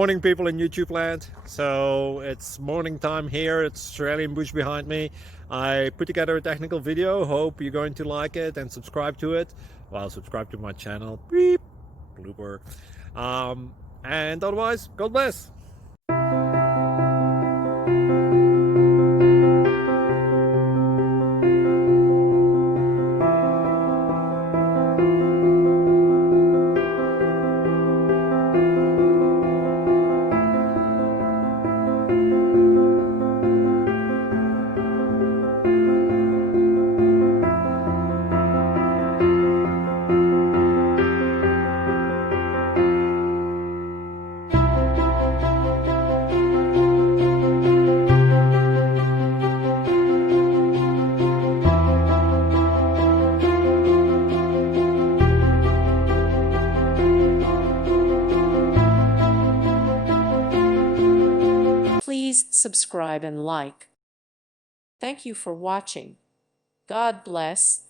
Morning, people in YouTube land. So it's morning time here. It's Australian bush behind me. I put together a technical video. Hope you're going to like it and subscribe to it. Well, subscribe to my channel. Beep, blooper. And otherwise, God bless. Please subscribe and like. Thank you for watching. God bless.